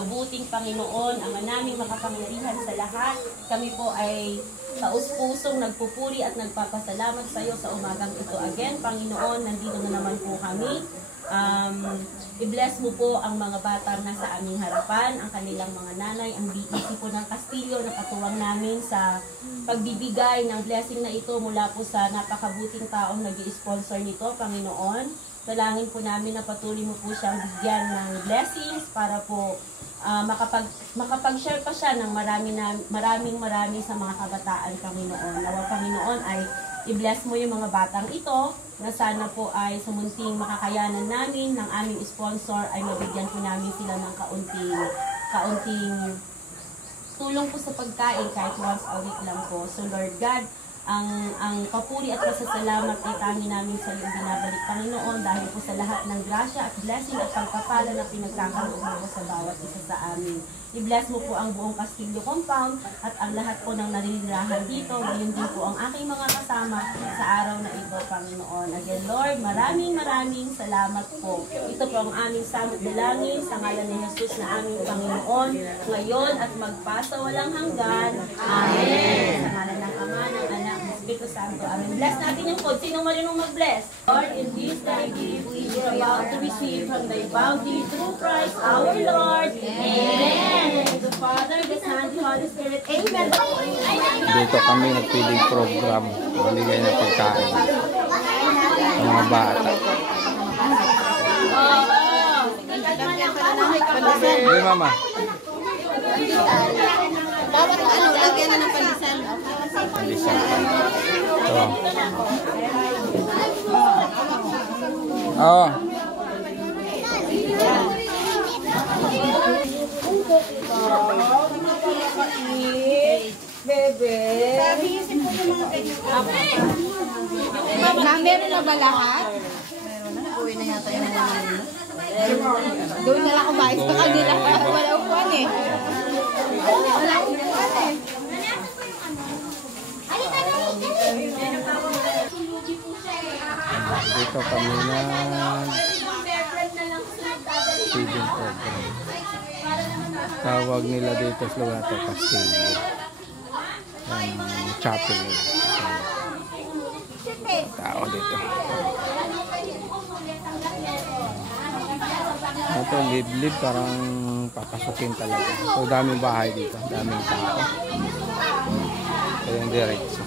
mabuting Panginoon, Ama naming makapangyarihan sa lahat. Kami po ay taus-pusong nagpupuri at nagpapasalamat sa iyo sa umagang ito. Again, Panginoon, nandito na naman po kami. I-bless mo po ang mga bata na sa aming harapan, ang kanilang mga nanay, ang BEC po ng Castillo na katuwang namin sa pagbibigay ng blessing na ito mula po sa napakabuting taong nag-i-sponsor nito, Panginoon. Dalangin po namin na patuloy mo po siyang bigyan ng blessings para po makapag-share pa siya ng maraming sa mga kabataan, Panginoon. Nawa, Panginoon, ay i-bless mo yung mga batang ito na sana po ay sumunting makakayanan namin ng aming sponsor ay mabigyan po namin sila ng kaunting tulong po sa pagkain kahit once a week lang po. So Lord God, ang papuri at pasasalamat ay tangi namin sa iyong binabalik, Panginoon, dahil po sa lahat ng grasya at blessing at pagpapala na pinagkakaroon mo sa bawat isa sa amin. I-bless mo po ang buong Castillo compound at ang lahat po ng naninirahan dito. Gayon din po ang aking mga kasama sa araw na ito, Panginoon. Again, Lord, maraming salamat po. Ito po ang aming samot dalangin sa ngalan ni Jesus na aming Panginoon, ngayon at magpasa walang hanggan. Amen. Sa ngalan ng Ama, ng Anak, ng Espiritu Santo. Amen. Bless natin yung code. Sino marunong mag-bless? Lord, in this thy gift, we are about to receive from thy bounty through Christ our Lord. Amen. The Father, the Son, the Holy Spirit. Amen. Dito kami nagpiling program, maligay na pagkain sa mga bata. Hey, Mama. Bawat lagyan na ng pandisan. Pandisan. Ito. Oo. Bebe. Meron na ba lahat? Uwi na yata yung doon na lang kumain sa kanila. Wala upuan eh. Wala upuan eh. Dito kami na feeding program. Tawag nila dito sa lugar to Castillo. Chapel. Tao dito. Ito, liblib, parang papasukin talaga. So, daming bahay dito. Daming tao. Ito yung diretso.